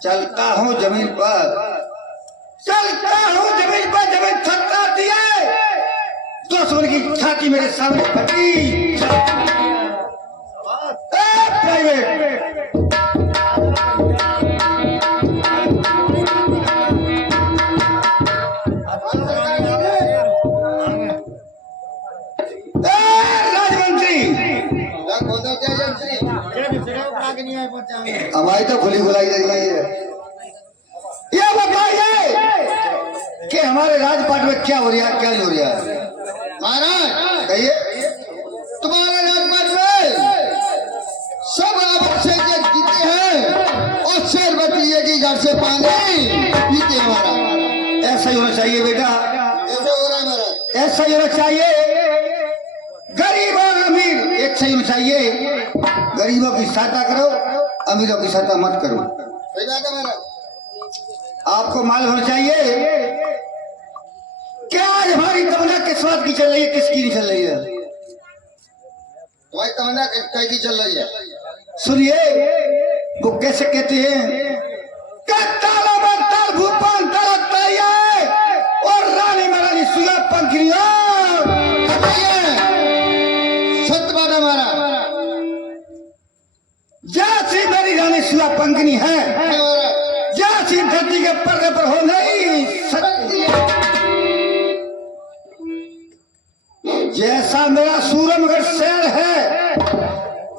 चलता हूँ जमीन पर, चलता हूँ जमीन पर, जमीन थर्राती है, दुश्मन की छाती मेरे सामने फटी। हमारी तो खुली बुलाई जा रही है। ये बताइए कि हमारे राजपाट में क्या हो रहा है, क्या नहीं हो रहा है। महाराज कहिए, तुम्हारे राजपाट में सब आप से जीते हैं और शेर बतलिए कि घर से पानी पीते हमारा। ऐसा ही होना चाहिए बेटा, ऐसा हो रहा है महाराज, ऐसा ही होना चाहिए। गरीब और अमीर एक सही होना चाहिए। गरीबों की सहायता करो, अमीरों की सहायता मत करो। सही बात है महाराज। आपको मालूम होना चाहिए क्या आज हमारी तमन्ना किस बात की चल रही है, किसकी नहीं चल रही है। तुम्हारी तमन्ना कैसी चल रही है सुनिए। वो कैसे कहते हैं, भूपान और रानी महारानी सुया पंखिया। सत्य बात है महाराज, जैसी मेरी रानी सुया पंखनी है, जैसी धरती के पर्दे पर हो नहीं सकती। जैसा मेरा सूरमगढ़ शहर है,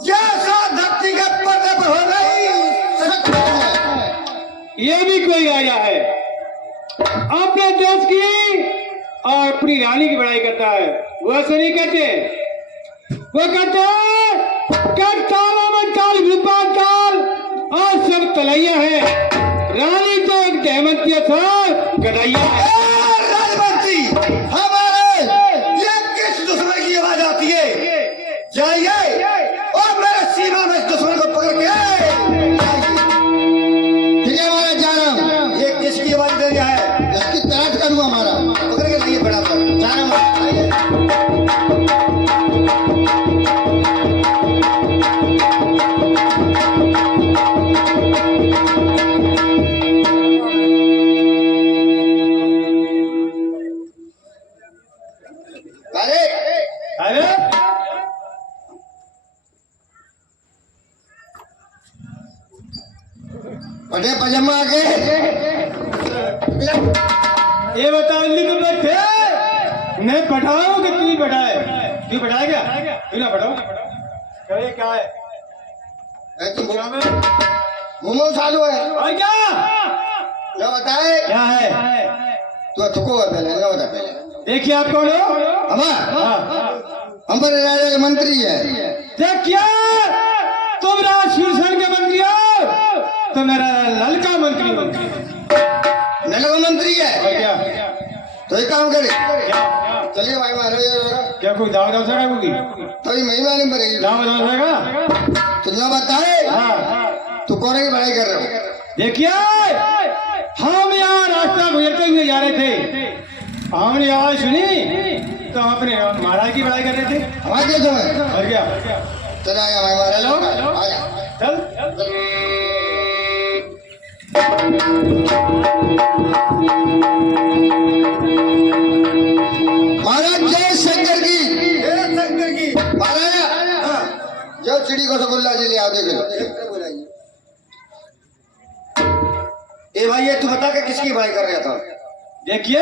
जैसा धरती के पर्दे पर हो नहीं सकता है। ये भी कोई राजा है, अपने देश की और अपनी रानी की बड़ाई करता है। वो ऐसे नहीं कहते, वो कहते हैं तालों में ताल भूपाल ताल और सब तलैया है, रानी तो एक दहमतिया था गदैया है। राजमंत्री हमारे ये किस दुश्मन की आवाज आती है, जाइए और मेरे सीमा में दुश्मन को पकड़ के। ठीक है हमारा जा रहा हूँ। ये किसकी आवाज दे रहा है, इसकी तलाश करूँ हमारा, पकड़ के लाइए बड़ा पर जा रहा हूँ। अरे बड़े पजामा आगे ये बताओ, लिख बैठे मैं पढ़ाऊं कि तू पढ़ाए? तू पढ़ाएगा, तू ना पढ़ाओ। कहे क्या है, मोमो चालू है और क्या बताए, क्या है? तू थुको है पहले, क्या बता पहले। देखिए आप कौन हो? हमारे राजा के मंत्री है। देखिए तुम राजभूषण के मंत्री हो, तो मेरा ललका मंत्री हो। ललका मंत्री है और क्या? तो एक काम करे, क्या? चलिए भाई महाराज, क्या कोई दाव दाव सगा होगी? तो ये मेहमान नहीं पड़ेगी। दाव दाव सगा? तो जो बताए तू कौन की पढ़ाई कर रहे हो। देखिए हम यहाँ रास्ता गुजरते हुए जा रहे थे, हमने आवाज सुनी तो अपने महाराज की बड़ाई कर रहे थे। हमारे देश में और क्या? चला आया भाई महाराज, चल महाराज जय शंकर की महाराजा। जो चिड़ी को रसगुल्ला जी ले आओ, देख लो। ए भाई ये तू बता के किसकी बड़ाई कर रहा था। देखिए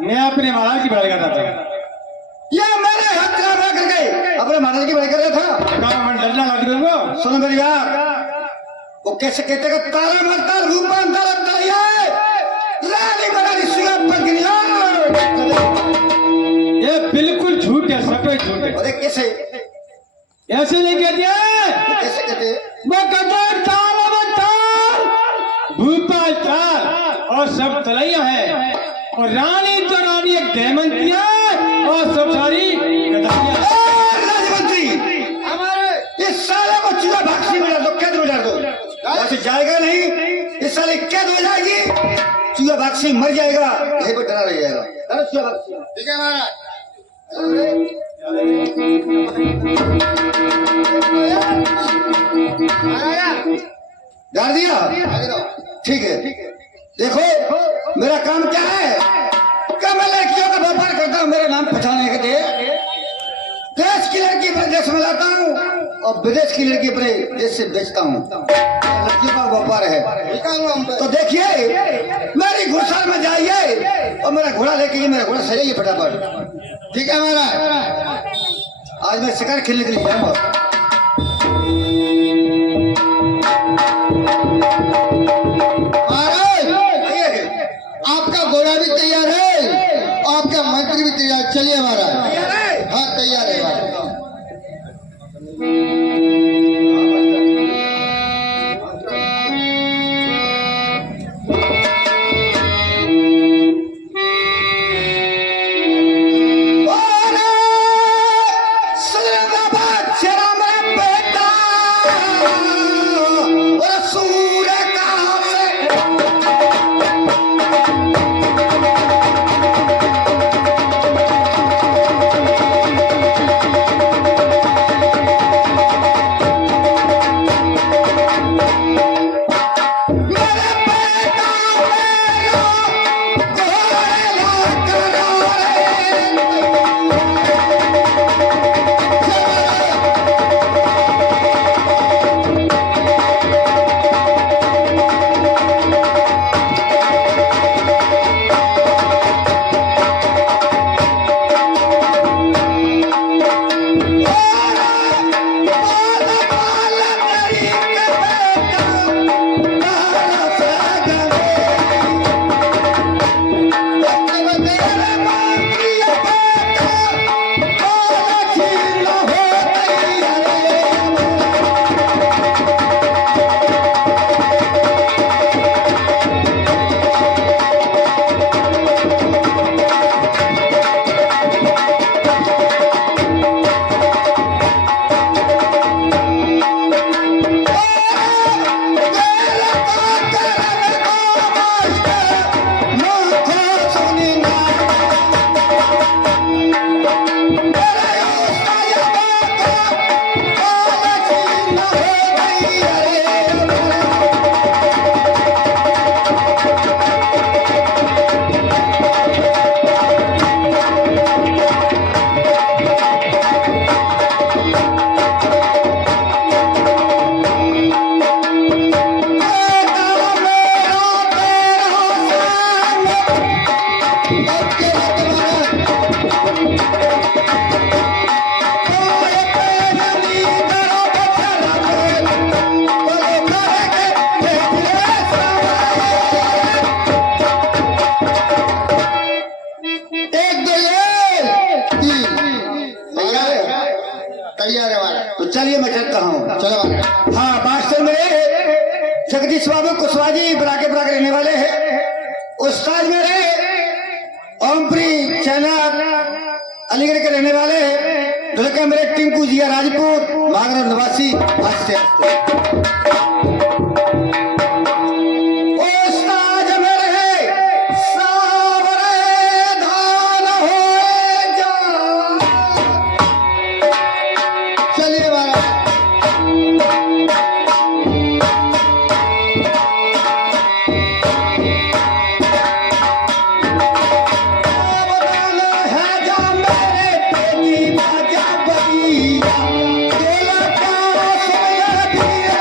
मैं अपने महाराज की बड़ाई कर रहा था। ये मेरे हाथ में करके अपने महाराज की बड़ाई कर रहा था। मैं डरना लग रहा। सुनो मेरी बात, वो कैसे कहते हैं तारा मरताल भूपान तारा ताया रानी महारानी सुया पंखनिया। ये बिल्कुल झूठ है, सब झूठ है। अरे कैसे ऐसे नहीं कहते, कैसे कहते वो कहते हैं तारा मरताल भूपाल ताल और सब तलैया है, और रानी तो रानी एक दहमतिया और सब सारी गदाइया। राजमंत्री हमारे इस साले को चूल्हा भागसी में डाल दो, कैद में डाल दो। वैसे जाएगा नहीं, इस साले कैद हो जाएगी, चूल्हा भागसी मर जाएगा, यही पर डरा रह जाएगा। ठीक है महाराज। डाल दिया? ठीक है। देखो मेरा काम क्या है, क्या मैं लड़कियों का व्यापार करता हूँ मेरे नाम पहचाने के लिए। देश की लड़की अपने देश में लाता हूँ और विदेश की लड़की अपने देश से बेचता हूँ। लड़कियों का व्यापार है। तो देखिए मेरी घुड़सर में जाइए और मेरा घोड़ा लेके मेरा घोड़ा सजाइए फटाफट। ठीक है महाराज, आज मैं शिकार खेलने के लिए जाऊंगा। आपका घोड़ा भी तैयार है, आपका मंत्री भी तैयार। चलिए महाराज। हाँ तैयार है। तो चलिए मैं चलता हूँ। चलो। हाँ मास्टर मेरे जगदीश बाबू कुशवाजी बराके रहने वाले हैं। उस्ताद मेरे ओमप्री चैना अलीगढ़ के रहने वाले हैं। लड़का मेरे टिंकू जिया राजपूत मागरा निवासी। Yeah.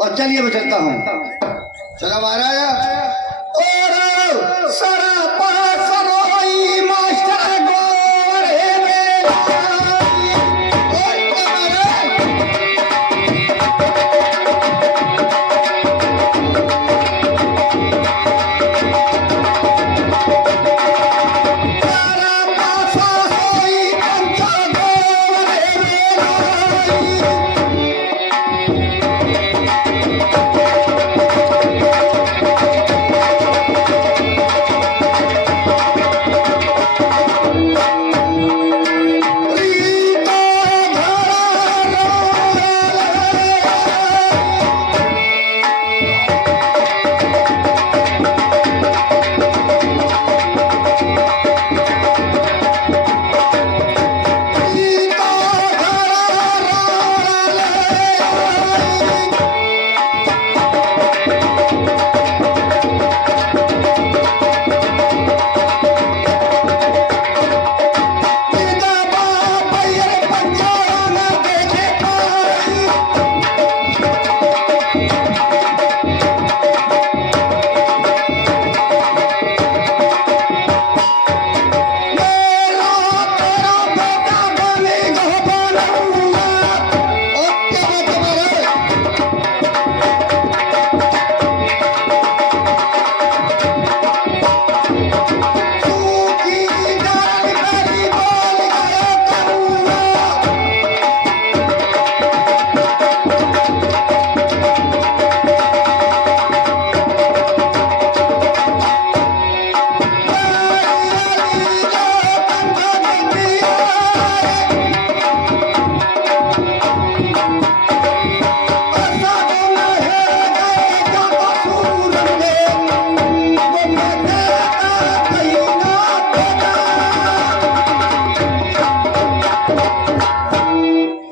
और चलिए मैं चलता हूँ। चलो महाराज। और सरा सरोई मास्टर गोरे में और क्या महाराज? सरा पासा होई कंचा गोरे में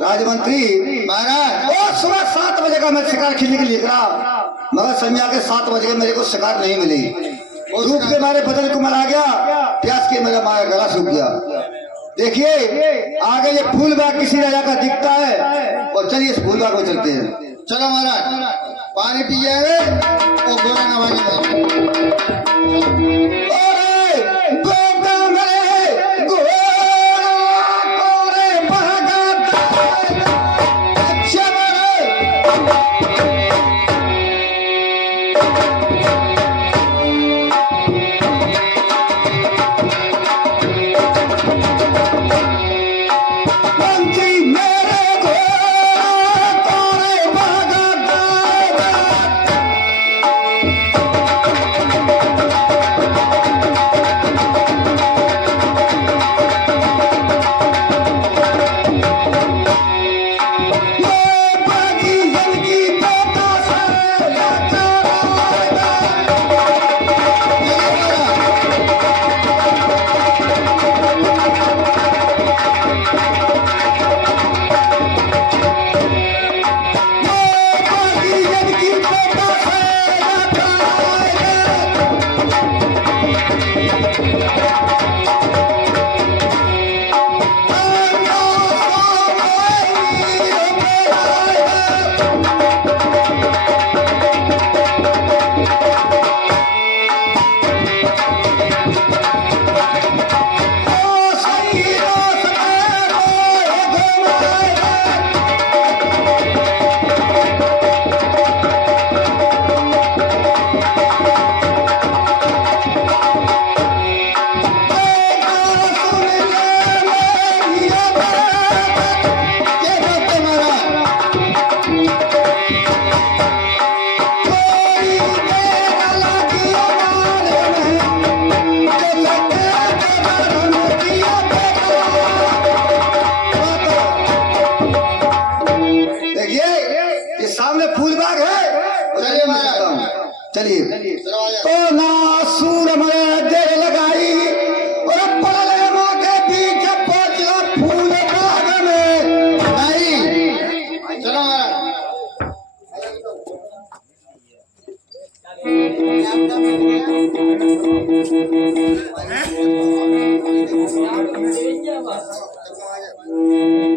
राजमंत्री महाराज, और सुबह 7 बजे का मैं शिकार खेलने के लिए निकला, मगर संध्या के 7 बजे मेरे को शिकार नहीं मिली। धूप के मारे बदल को मरा गया, प्यास के मेरा मारा गला सूख गया। देखिए आगे ये फूल बाग किसी राजा का दिखता है, और चलिए इस फूल बाग में चलते हैं। चलो महाराज, पानी पिए और गोरा नवाजी चलिए तो ना सूर में देर लगाई और पलमा के बीच पहुंचला फूल बाग में नहीं। चलो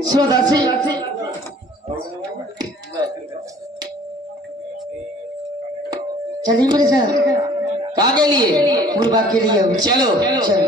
स्वदासी चलिए मेरे साथ कहाँ के लिए? फूल बाग के लिए चलो चल